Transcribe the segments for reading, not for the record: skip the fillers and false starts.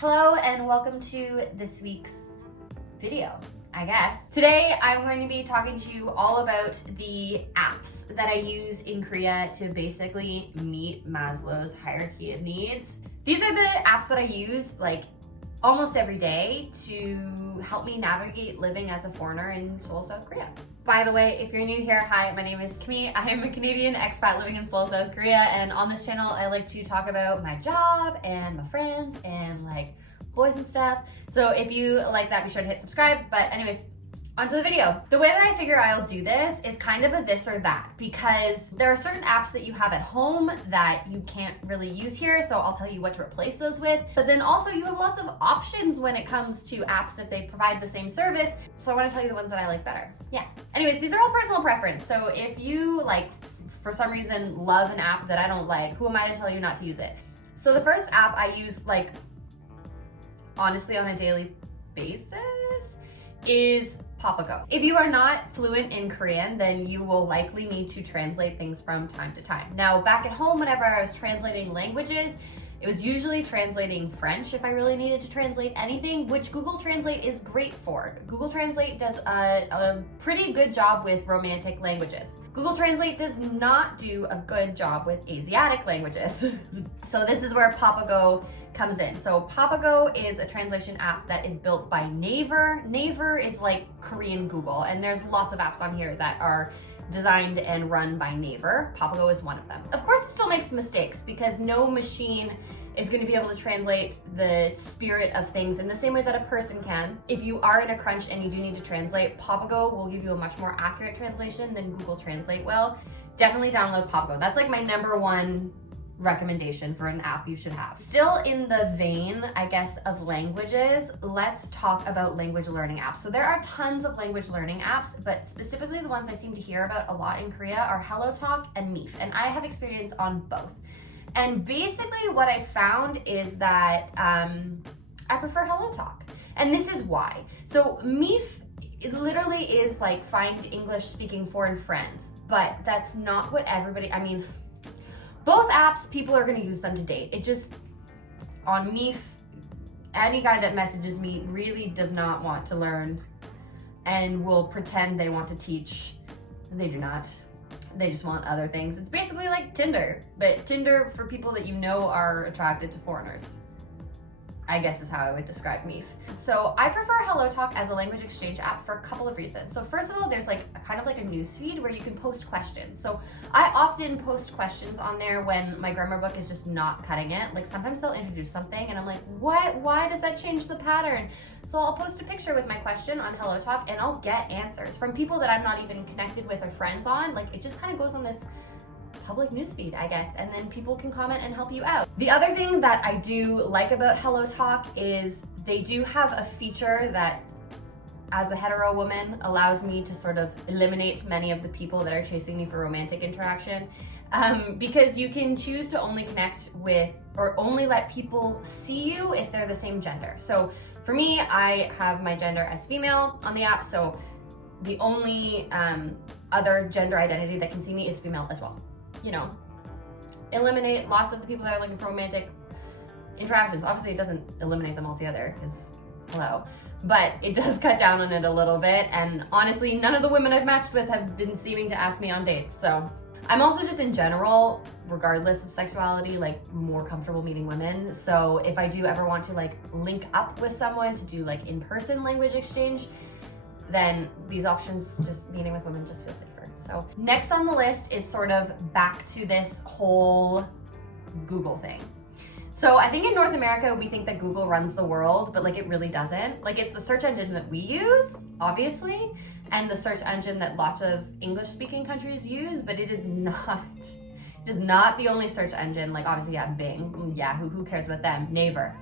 Hello and welcome to this week's video, I guess. Today I'm going to be talking to you all about the apps that I use in Korea to basically meet Maslow's hierarchy of needs. These are the apps that I use like almost every day to help me navigate living as a foreigner in Seoul, South Korea. By the way, if you're new here, hi, my name is Camille. I am a Canadian expat living in Seoul, South Korea, and on this channel, I like to talk about my job and my friends and like boys and stuff. So if you like that, be sure to hit subscribe. But anyways, onto the video. The way that I figure I'll do this is kind of a this or that, because there are certain apps that you have at home that you can't really use here, so I'll tell you what to replace those with. But then also you have lots of options when it comes to apps if they provide the same service, so I want to tell you the ones that I like better. Yeah. Anyways, these are all personal preference, so if you like, for some reason, love an app that I don't like, who am I to tell you not to use it? So the first app I use, like, honestly on a daily basis is Papago. If you are not fluent in Korean, then you will likely need to translate things from time to time. Now, back at home, whenever I was translating languages, it was usually translating French if I really needed to translate anything, which Google Translate is great for. Google Translate does a pretty good job with romantic languages. Google Translate does not do a good job with Asiatic languages. So this is where Papago comes in. So Papago is a translation app that is built by Naver. Naver is like Korean Google, and there's lots of apps on here that are designed and run by Naver. Papago is one of them. Of course, it still makes mistakes because no machine is going to be able to translate the spirit of things in the same way that a person can. If you are in a crunch and you do need to translate, Papago will give you a much more accurate translation than Google Translate will. Definitely download Papago. That's like my #1 recommendation for an app you should have. Still in the vein, I guess, of languages, let's talk about language learning apps. So there are tons of language learning apps, but specifically the ones I seem to hear about a lot in Korea are HelloTalk and Meef, and I have experience on both. And basically what I found is that I prefer HelloTalk, and this is why. So Meef, it literally is like find English-speaking foreign friends, but that's not what everybody, I mean, both apps, people are gonna use them to date. It just, on Meef, any guy that messages me really does not want to learn and will pretend they want to teach. They do not. They just want other things. It's basically like Tinder, but Tinder for people that you know are attracted to foreigners, I guess is how I would describe Meef. So I prefer HelloTalk as a language exchange app for a couple of reasons. So first of all, there's like kind of like a news feed where you can post questions. So I often post questions on there when my grammar book is just not cutting it. Like sometimes they'll introduce something and I'm like, what? Why does that change the pattern? So I'll post a picture with my question on HelloTalk and I'll get answers from people that I'm not even connected with or friends on. Like it just kind of goes on this public newsfeed, I guess, and then people can comment and help you out. The other thing that I do like about HelloTalk is they do have a feature that, as a hetero woman, allows me to sort of eliminate many of the people that are chasing me for romantic interaction, because you can choose to only connect with or only let people see you if they're the same gender. So for me, I have my gender as female on the app, so the only other gender identity that can see me is female as well. You know, eliminate lots of the people that are looking for romantic interactions. Obviously, it doesn't eliminate them altogether, because hello, but it does cut down on it a little bit. And honestly, none of the women I've matched with have been seeming to ask me on dates. So I'm also just in general, regardless of sexuality, like more comfortable meeting women. So if I do ever want to like link up with someone to do like in-person language exchange, then these options, just meeting with women, just feel safer. So next on the list is sort of back to this whole Google thing. So I think in North America, we think that Google runs the world, but like it really doesn't. Like it's the search engine that we use, obviously, and the search engine that lots of English-speaking countries use, but it is not. It is not the only search engine. Like obviously, yeah, Bing, Yahoo, who cares about them? Naver.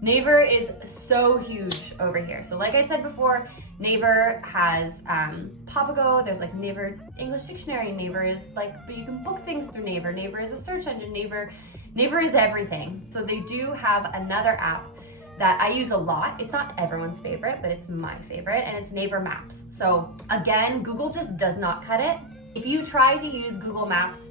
Naver is so huge over here. So like I said before, Naver has Papago, there's like Naver English Dictionary, Naver is like, but you can book things through Naver. Naver is a search engine, Naver is everything. So they do have another app that I use a lot. It's not everyone's favorite, but it's my favorite, and it's Naver Maps. So again, Google just does not cut it. If you try to use Google Maps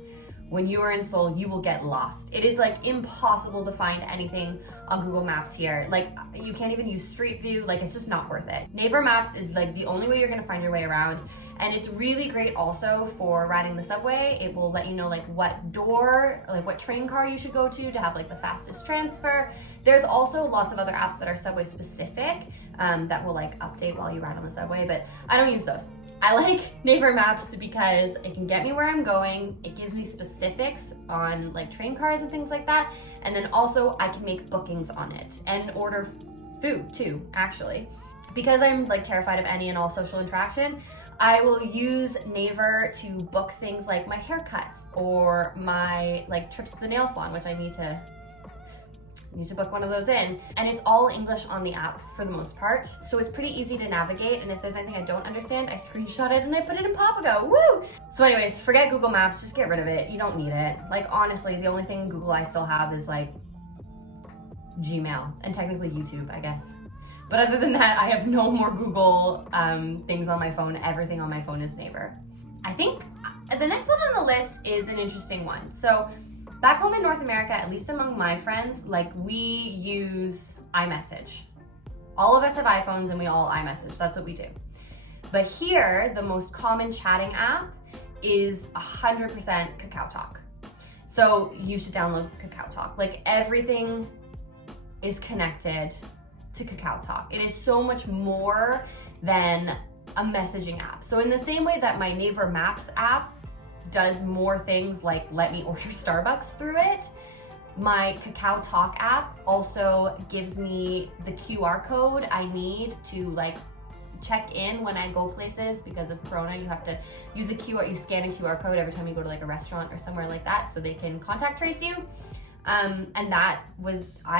when you are in Seoul, you will get lost. It is like impossible to find anything on Google Maps here. Like you can't even use Street View, like it's just not worth it. Naver Maps is like the only way you're gonna find your way around. And it's really great also for riding the subway. It will let you know like what door, like what train car you should go to have like the fastest transfer. There's also lots of other apps that are subway specific that will like update while you ride on the subway, but I don't use those. I like Naver Maps because it can get me where I'm going. It gives me specifics on like train cars and things like that. And then also I can make bookings on it and order food too, actually. Because I'm like terrified of any and all social interaction, I will use Naver to book things like my haircuts or my like trips to the nail salon, which I need to book one of those in. And it's all English on the app for the most part. So it's pretty easy to navigate. And if there's anything I don't understand, I screenshot it and I put it in Papago, woo! So anyways, forget Google Maps, just get rid of it. You don't need it. Like honestly, the only thing Google I still have is like Gmail and technically YouTube, I guess. But other than that, I have no more Google things on my phone. Everything on my phone is Naver. I think the next one on the list is an interesting one. So back home in North America, at least among my friends, like we use iMessage. All of us have iPhones and we all iMessage, that's what we do. But here, the most common chatting app is 100% Kakao Talk. So you should download Kakao Talk. Like everything is connected to Kakao Talk. It is so much more than a messaging app. So in the same way that my Naver Maps app does more things like let me order Starbucks through it, my Kakao Talk app also gives me the QR code I need to like check in when I go places. Because of Corona, you have to use you scan a QR code every time you go to like a restaurant or somewhere like that so they can contact trace you. And I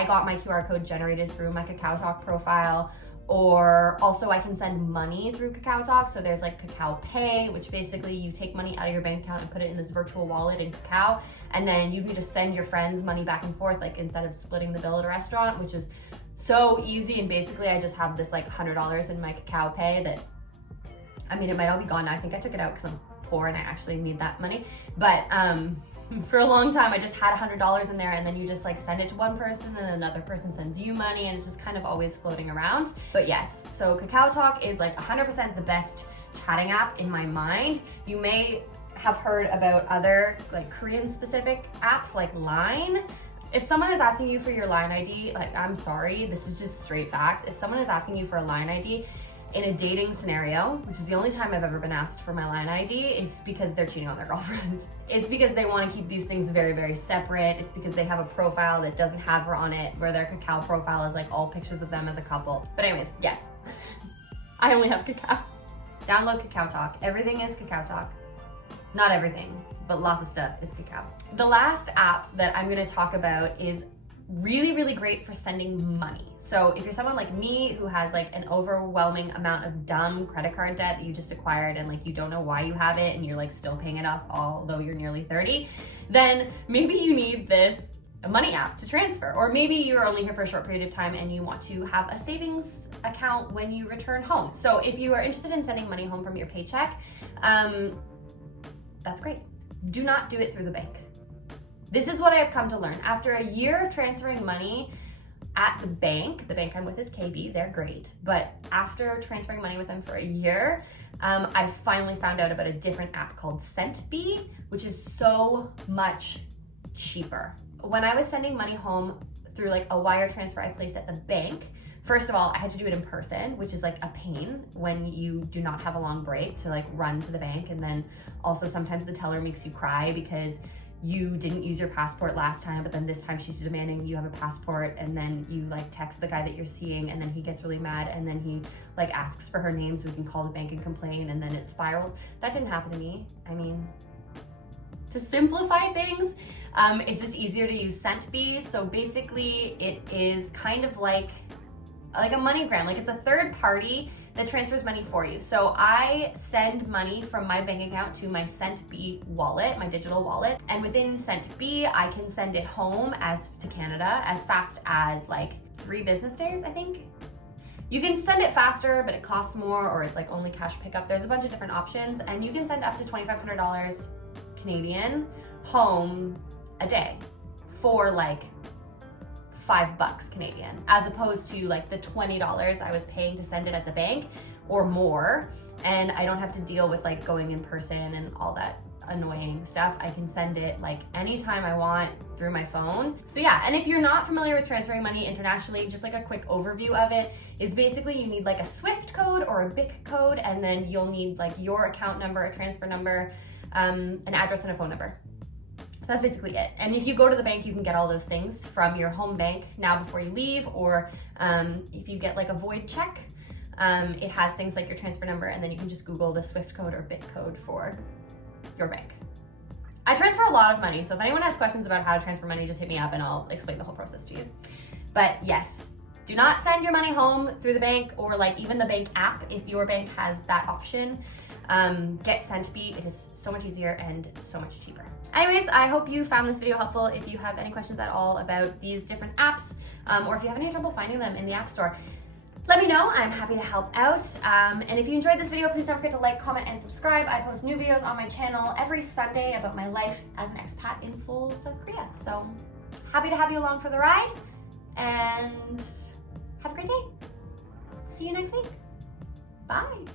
got my QR code generated through my Kakao Talk profile. Or also I can send money through Kakao Talk. So there's like Kakao Pay, which basically you take money out of your bank account and put it in this virtual wallet in Kakao. And then you can just send your friends money back and forth, like instead of splitting the bill at a restaurant, which is so easy. And basically I just have this like $100 in my Kakao Pay that, I mean, it might all be gone now. I think I took it out because I'm poor and I actually need that money. But for a long time, I just had $100 in there, and then you just like send it to one person and another person sends you money, and it's just kind of always floating around. But yes, so Kakao Talk is like 100% the best chatting app in my mind. You may have heard about other like Korean specific apps like Line. If someone is asking you for your Line ID, like I'm sorry, this is just straight facts. If someone is asking you for a Line ID, in a dating scenario, which is the only time I've ever been asked for my Line ID, it's because they're cheating on their girlfriend. It's because they want to keep these things very, very separate. It's because they have a profile that doesn't have her on it, where their Kakao profile is like all pictures of them as a couple. But anyways, yes, I only have Kakao. Download Kakao Talk. Everything is Kakao Talk. Not everything, but lots of stuff is Kakao. The last app that I'm going to talk about is really, really great for sending money. So if you're someone like me who has like an overwhelming amount of dumb credit card debt that you just acquired and like you don't know why you have it and you're like still paying it off although you're nearly 30, then maybe you need this money app to transfer. Or maybe you're only here for a short period of time and you want to have a savings account when you return home. So if you are interested in sending money home from your paycheck, that's great. Do not do it through the bank. This is what I have come to learn. After a year of transferring money at the bank I'm with is KB, they're great. But after transferring money with them for a year, I finally found out about a different app called SentBe, which is so much cheaper. When I was sending money home through like a wire transfer I placed at the bank, first of all, I had to do it in person, which is like a pain when you do not have a long break to like run to the bank. And then also sometimes the teller makes you cry because you didn't use your passport last time, but then this time she's demanding you have a passport, and then you like text the guy that you're seeing and then he gets really mad and then he like asks for her name so we can call the bank and complain, and then it spirals. That didn't happen to me. I mean, to simplify things, it's just easier to use SentBe. So basically it is kind of like a MoneyGram, like it's a third party that transfers money for you. So I send money from my bank account to my SentBe wallet, my digital wallet. And within SentBe, I can send it home to Canada as fast as like 3 business days, I think. You can send it faster, but it costs more, or it's like only cash pickup. There's a bunch of different options, and you can send up to $2,500 Canadian home a day for like $5 Canadian, as opposed to like the $20 I was paying to send it at the bank or more. And I don't have to deal with like going in person and all that annoying stuff. I can send it like anytime I want through my phone. So yeah, and if you're not familiar with transferring money internationally, just like a quick overview of it is basically you need like a SWIFT code or a BIC code, and then you'll need like your account number, a transfer number, an address and a phone number. That's basically it. And if you go to the bank, you can get all those things from your home bank now before you leave, or if you get like a void check, it has things like your transfer number, and then you can just Google the SWIFT code or BIC code for your bank. I transfer a lot of money, so if anyone has questions about how to transfer money, just hit me up and I'll explain the whole process to you. But yes, do not send your money home through the bank or like even the bank app if your bank has that option. Get SentBe. It is so much easier and so much cheaper. Anyways, I hope you found this video helpful. If you have any questions at all about these different apps, or if you have any trouble finding them in the App Store, let me know. I'm happy to help out. And if you enjoyed this video, please don't forget to like, comment, and subscribe. I post new videos on my channel every Sunday about my life as an expat in Seoul, South Korea. So happy to have you along for the ride, and have a great day. See you next week. Bye.